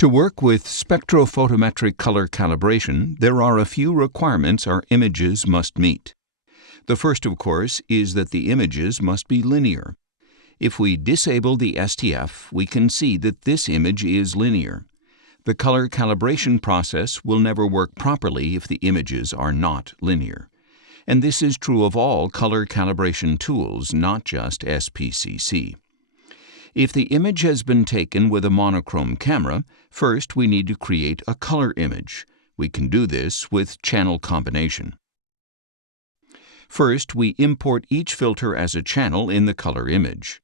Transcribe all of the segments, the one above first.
To work with spectrophotometric color calibration, there are a few requirements our images must meet. The first, of course, is that the images must be linear. If we disable the STF, we can see that this image is linear. The color calibration process will never work properly if the images are not linear. And this is true of all color calibration tools, not just SPCC. If the image has been taken with a monochrome camera, first we need to create a color image. We can do this with channel combination. First, we import each filter as a channel in the color image.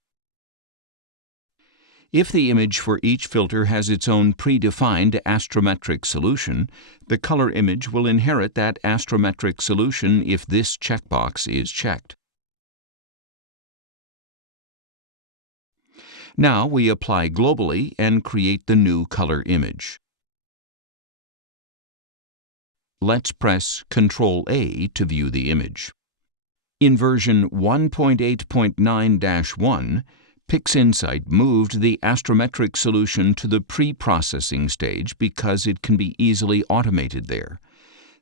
If the image for each filter has its own predefined astrometric solution, the color image will inherit that astrometric solution if this checkbox is checked. Now we apply globally and create the new color image. Let's press Ctrl-A to view the image. In version 1.8.9-1, PixInsight moved the astrometric solution to the pre-processing stage because it can be easily automated there.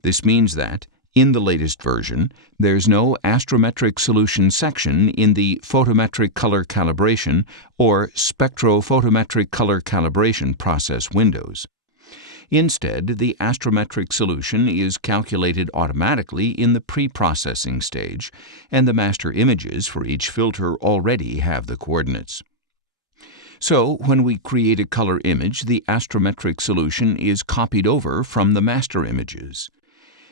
This means that, in the latest version, there's no astrometric solution section in the photometric color calibration or spectrophotometric color calibration process windows. Instead, the astrometric solution is calculated automatically in the pre-processing stage, and the master images for each filter already have the coordinates. So, when we create a color image, the astrometric solution is copied over from the master images.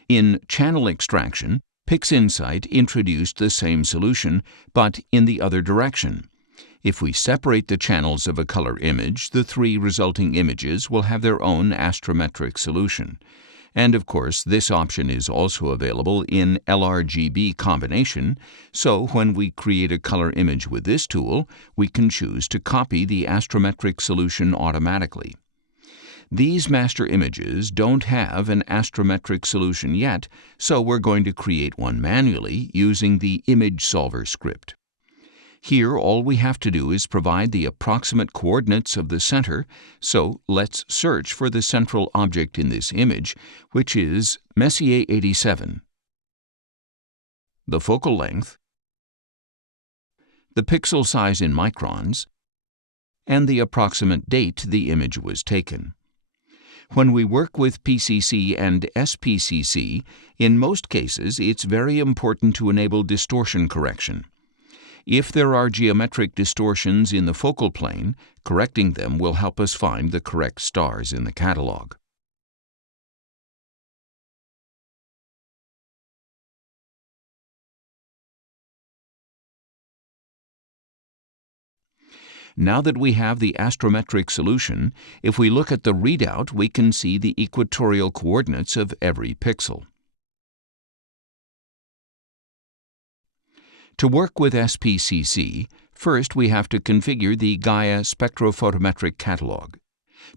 In channel extraction, PixInsight introduced the same solution, but in the other direction. If we separate the channels of a color image, the three resulting images will have their own astrometric solution. And of course, this option is also available in LRGB combination, so when we create a color image with this tool, we can choose to copy the astrometric solution automatically. These master images don't have an astrometric solution yet, so we're going to create one manually using the Image Solver script. Here, all we have to do is provide the approximate coordinates of the center, so let's search for the central object in this image, which is Messier 87. The focal length, the pixel size in microns, and the approximate date the image was taken. When we work with PCC and SPCC, in most cases it's very important to enable distortion correction. If there are geometric distortions in the focal plane, correcting them will help us find the correct stars in the catalog. Now that we have the astrometric solution, if we look at the readout, we can see the equatorial coordinates of every pixel. To work with SPCC, first we have to configure the Gaia Spectrophotometric catalog.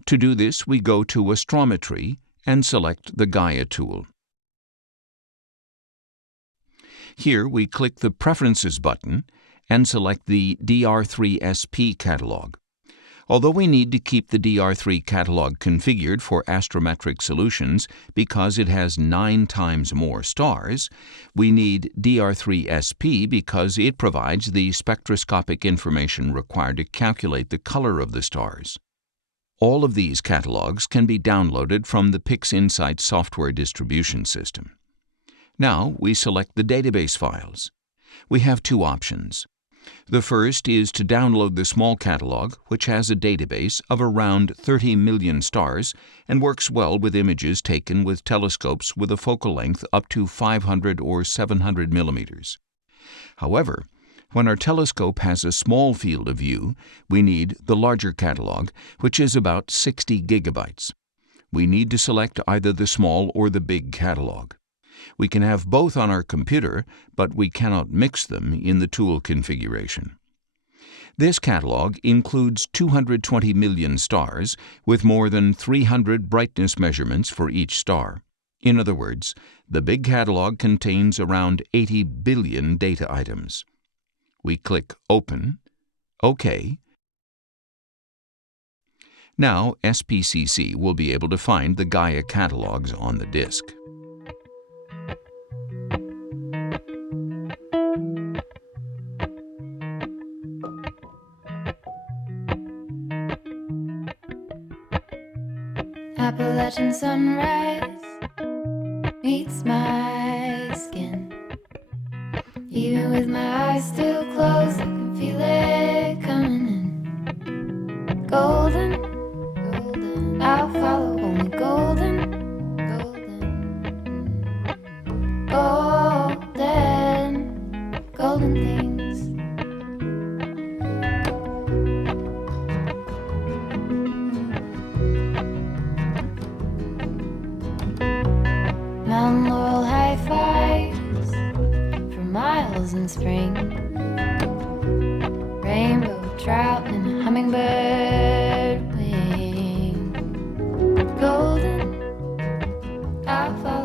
To do this, we go to Astrometry and select the Gaia tool. Here we click the Preferences button and select the DR3 SP catalog. Although we need to keep the DR3 catalog configured for astrometric solutions because it has 9 times more stars, we need DR3 SP because it provides the spectroscopic information required to calculate the color of the stars. All of these catalogs can be downloaded from the PixInsight software distribution system. Now we select the database files. We have two options. The first is to download the small catalog, which has a database of around 30 million stars and works well with images taken with telescopes with a focal length up to 500 or 700 millimeters. However, when our telescope has a small field of view, we need the larger catalog, which is about 60 gigabytes. We need to select either the small or the big catalog. We can have both on our computer, but we cannot mix them in the tool configuration. This catalog includes 220 million stars with more than 300 brightness measurements for each star. In other words, the big catalog contains around 80 billion data items. We click Open, OK. Now SPCC will be able to find the Gaia catalogs on the disk. Appalachian sunrise meets my skin. Even with my eyes still closed, I can feel it coming in. Golden, golden, I'll follow only golden, golden, golden, golden things. Mountain laurel high fives for miles in spring. Rainbow trout and a hummingbird wing. Golden, I'll follow.